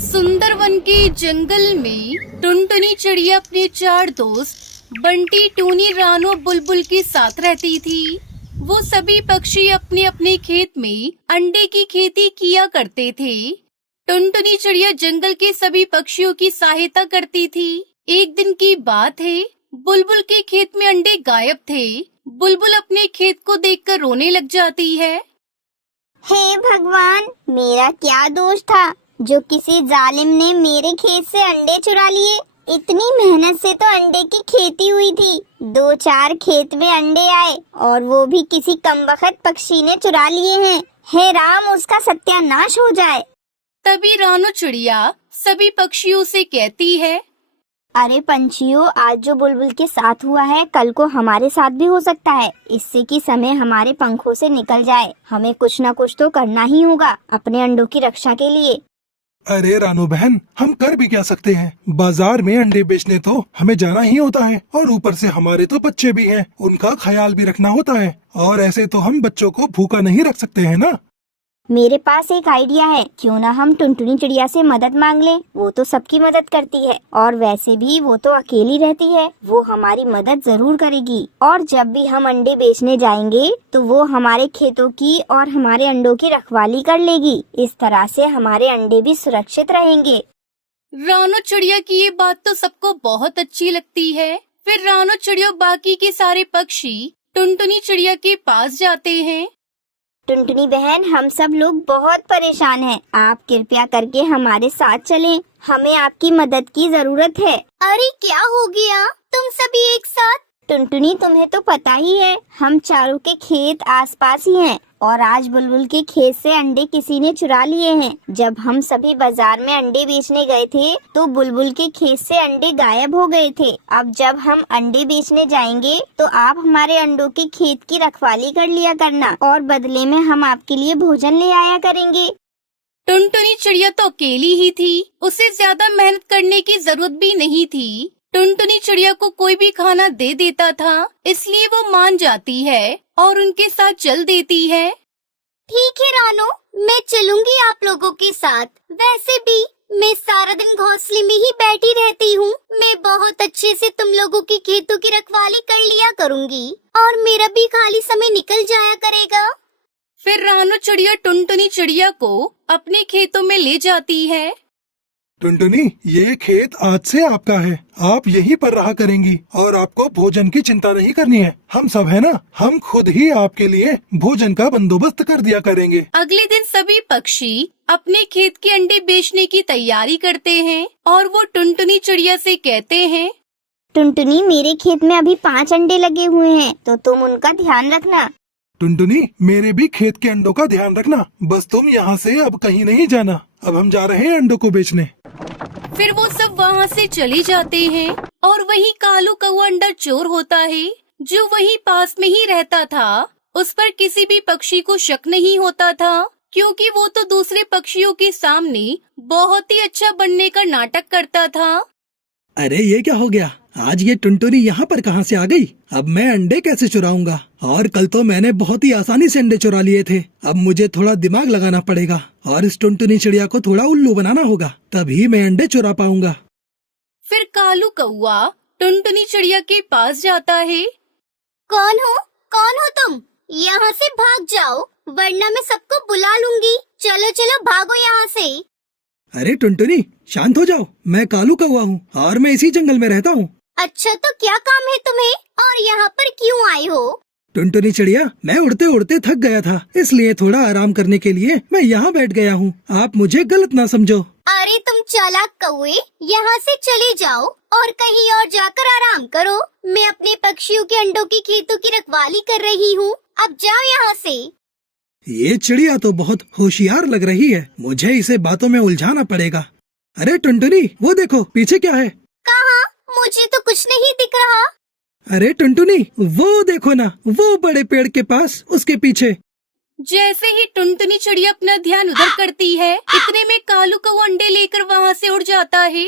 सुंदरवन के जंगल में टुनटुनी चिड़िया अपने चार दोस्त बंटी, टूनी, रानो, बुलबुल के साथ रहती थी। वो सभी पक्षी अपने अपने खेत में अंडे की खेती किया करते थे। टुनटुनी चिड़िया जंगल के सभी पक्षियों की सहायता करती थी। एक दिन की बात है, बुलबुल के खेत में अंडे गायब थे। बुलबुल अपने खेत को देखकर रोने लग जाती है। हे भगवान, मेरा क्या दोष था जो किसी जालिम ने मेरे खेत से अंडे चुरा लिए। इतनी मेहनत से तो अंडे की खेती हुई थी, 2-4 खेत में अंडे आए और वो भी किसी कमबख्त पक्षी ने चुरा लिए हैं। हे राम, उसका सत्यानाश हो जाए। तभी रानो चिड़िया सभी पक्षियों से कहती है, अरे पंछियों, आज जो बुलबुल के साथ हुआ है कल को हमारे साथ भी हो सकता है। इससे कि समय हमारे पंखों से निकल जाए। हमें कुछ न कुछ तो करना ही होगा अपने अंडों की रक्षा के लिए। अरे रानू बहन, हम कर भी क्या सकते हैं। बाजार में अंडे बेचने तो हमें जाना ही होता है और ऊपर से हमारे तो बच्चे भी हैं, उनका ख्याल भी रखना होता है। और ऐसे तो हम बच्चों को भूखा नहीं रख सकते हैं ना। मेरे पास एक आइडिया है, क्यों ना हम टुनटुनी चिड़िया से मदद मांग लें। वो तो सबकी मदद करती है और वैसे भी वो तो अकेली रहती है। वो हमारी मदद जरूर करेगी और जब भी हम अंडे बेचने जाएंगे तो वो हमारे खेतों की और हमारे अंडों की रखवाली कर लेगी। इस तरह से हमारे अंडे भी सुरक्षित रहेंगे। रानो चिड़िया की ये बात तो सबको बहुत अच्छी लगती है। फिर रानो चिड़िया बाकी के सारे पक्षी टुनटुनी चिड़िया के पास जाते हैं। टुनटुनी बहन, हम सब लोग बहुत परेशान हैं। आप कृपया करके हमारे साथ चलें। हमें आपकी मदद की जरूरत है। अरे क्या हो गया, तुम सभी एक साथ? टुनटुनी, तुम्हें तो पता ही है, हम चारों के खेत आसपास ही हैं और आज बुलबुल के खेत से अंडे किसी ने चुरा लिए हैं। जब हम सभी बाजार में अंडे बेचने गए थे तो बुलबुल के खेत से अंडे गायब हो गए थे। अब जब हम अंडे बेचने जाएंगे तो आप हमारे अंडों के खेत की रखवाली कर लिया करना और बदले में हम आपके लिए भोजन ले आया करेंगे। टुनटुनी चिड़िया तो अकेली ही थी, उसे ज्यादा मेहनत करने की जरूरत भी नहीं थी। टुनटुनी चिड़िया को कोई भी खाना दे देता था, इसलिए वो मान जाती है और उनके साथ चल देती है। ठीक है रानो, मैं चलूंगी आप लोगों के साथ। वैसे भी मैं सारा दिन घोंसले में ही बैठी रहती हूँ। मैं बहुत अच्छे से तुम लोगों की खेतों की रखवाली कर लिया करूँगी और मेरा भी खाली समय निकल जाया करेगा। फिर रानो चिड़िया टुनटुनी चिड़िया को अपने खेतों में ले जाती है। टुनटुनी, ये खेत आज से आपका है। आप यहीं पर रहा करेंगी और आपको भोजन की चिंता नहीं करनी है। हम सब है ना, हम खुद ही आपके लिए भोजन का बंदोबस्त कर दिया करेंगे। अगले दिन सभी पक्षी अपने खेत के अंडे बेचने की तैयारी करते हैं और वो टुनटुनी चिड़िया से कहते हैं, टुनटुनी, मेरे खेत में अभी 5 अंडे लगे हुए हैं तो तुम उनका ध्यान रखना। टुनटुनी, मेरे भी खेत के अंडों का ध्यान रखना। बस तुम यहाँ से अब कहीं नहीं जाना। अब हम जा रहे हैं अंडों को बेचने। फिर वो सब वहाँ से चले जाते हैं और वही कालू कौआ अंडा चोर होता है, जो वही पास में ही रहता था। उस पर किसी भी पक्षी को शक नहीं होता था, क्योंकि वो तो दूसरे पक्षियों के सामने बहुत ही अच्छा बनने का नाटक करता था। अरे ये क्या हो गया, आज ये टुनटुनी यहाँ पर कहाँ से आ गई? अब मैं अंडे कैसे चुराऊंगा? और कल तो मैंने बहुत ही आसानी से अंडे चुरा लिए थे। अब मुझे थोड़ा दिमाग लगाना पड़ेगा और इस टुनटुनी चिड़िया को थोड़ा उल्लू बनाना होगा, तभी मैं अंडे चुरा पाऊंगा। फिर कालू कौआ टुनटुनी चिड़िया के पास जाता है। कौन हो तुम? यहाँ से भाग जाओ वरना मैं सबको बुला लूंगी। चलो चलो भागो यहाँ से। अरे टुनटुनी, शांत हो जाओ। मैं कालू कौआ हूँ और मैं इसी जंगल में रहता हूँ। अच्छा, तो क्या काम है तुम्हें और यहाँ पर क्यों आए हो? टुनटुनी चिड़िया, मैं उड़ते उड़ते थक गया था, इसलिए थोड़ा आराम करने के लिए मैं यहाँ बैठ गया हूँ। आप मुझे गलत ना समझो। अरे तुम चालाक कौवे, यहाँ से चले जाओ और कहीं और जाकर आराम करो। मैं अपने पक्षियों के अंडों की खेतों की रखवाली कर रही हूँ। अब जाओ यहाँ से। ये चिड़िया तो बहुत होशियार लग रही है, मुझे इसे बातों में उलझाना पड़ेगा। अरे टुनटुनी, वो देखो पीछे क्या है? कहाँ? मुझे तो कुछ नहीं दिख रहा। अरे टुनटुनी, वो देखो ना, वो बड़े पेड़ के पास, उसके पीछे। जैसे ही टुनटुनी चिड़िया अपना ध्यान उधर करती है, इतने में कालू कौआ अंडे लेकर वहाँ से उड़ जाता है।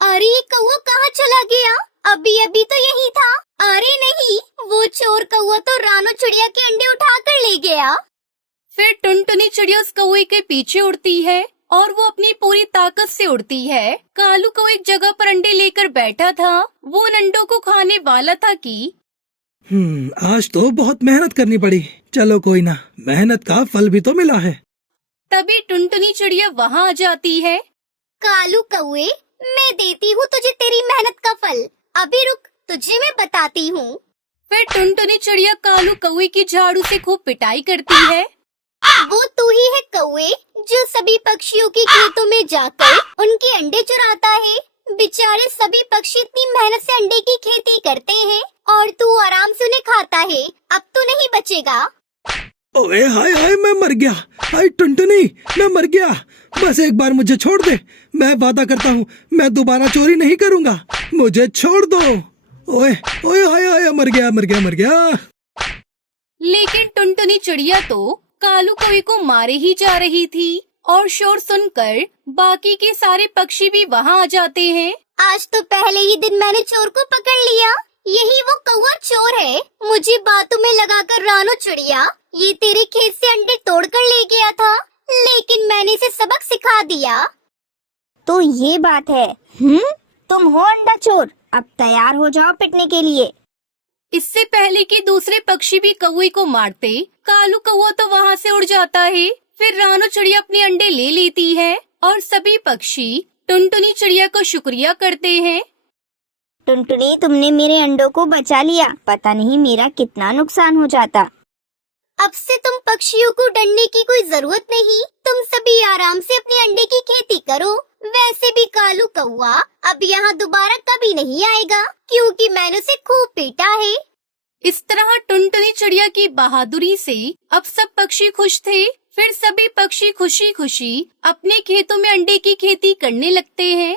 अरे ये कौवा कहाँ चला गया? अभी अभी तो यही था। अरे नहीं, वो चोर कौवा तो रानो चिड़िया के अंडे उठा कर ले गया। फिर टुनटुनी चिड़िया उस कौवे के पीछे उड़ती है और वो अपनी पूरी ताकत से उड़ती है। कालू को एक जगह पर अंडे लेकर बैठा था। वो उन अंडों को खाने वाला था कि आज तो बहुत मेहनत करनी पड़ी। चलो कोई ना, मेहनत का फल भी तो मिला है। तभी टुनटुनी चिड़िया वहाँ आ जाती है। कालू कौए, मैं देती हूँ तुझे तेरी मेहनत का फल। अभी रुक, तुझे मैं बताती हूँ। फिर टुनटुनी चिड़िया कालू कौए की झाड़ू से खूब पिटाई करती है। वो तू ही है कौए जो सभी पक्षियों के खेतों में जाकर उनके अंडे चुराता है। बेचारे सभी पक्षी इतनी मेहनत से अंडे की खेती करते हैं और तू आराम से उन्हें खाता है। अब तो नहीं बचेगा। ओए हाय हाय, मैं मर गया। हाय टुनटुनी, मैं मर गया। बस एक बार मुझे छोड़ दे। मैं वादा करता हूँ मैं दोबारा चोरी नहीं करूँगा। मुझे छोड़ दो। ओए ओए हाय हाय, मर गया मर गया मर गया। लेकिन टुनटुनी चिड़िया तो कालू कौए को मारे ही जा रही थी और शोर सुनकर बाकी के सारे पक्षी भी वहाँ आ जाते हैं। आज तो पहले ही दिन मैंने चोर को पकड़ लिया। यही वो कौवा चोर है। मुझे बातों में लगाकर रानो चिड़िया ये तेरे खेत से अंडे तोड़कर ले गया था, लेकिन मैंने इसे सबक सिखा दिया। तो ये बात है। तुम हो अंडा चोर। अब तैयार हो जाओ पिटने के लिए। इससे पहले कि दूसरे पक्षी भी कौवे को मारते, कालू कौवा तो वहाँ से उड़ जाता है। फिर रानो चिड़िया अपने अंडे ले लेती है और सभी पक्षी टुनटुनी चिड़िया को शुक्रिया करते हैं। टुनटुनी, तुमने मेरे अंडों को बचा लिया। पता नहीं मेरा कितना नुकसान हो जाता। अब से तुम पक्षियों को डरने की कोई जरूरत नहीं। तुम सभी आराम से अपने अंडे की खेती करो। वैसे भी कालू कौवा अब यहाँ दोबारा कभी नहीं आएगा, क्योंकि मैंने उसे खूब पीटा है। इस तरह टुनटुनी चिड़िया की बहादुरी से अब सब पक्षी खुश थे। फिर सभी पक्षी खुशी खुशी अपने खेतों में अंडे की खेती करने लगते हैं।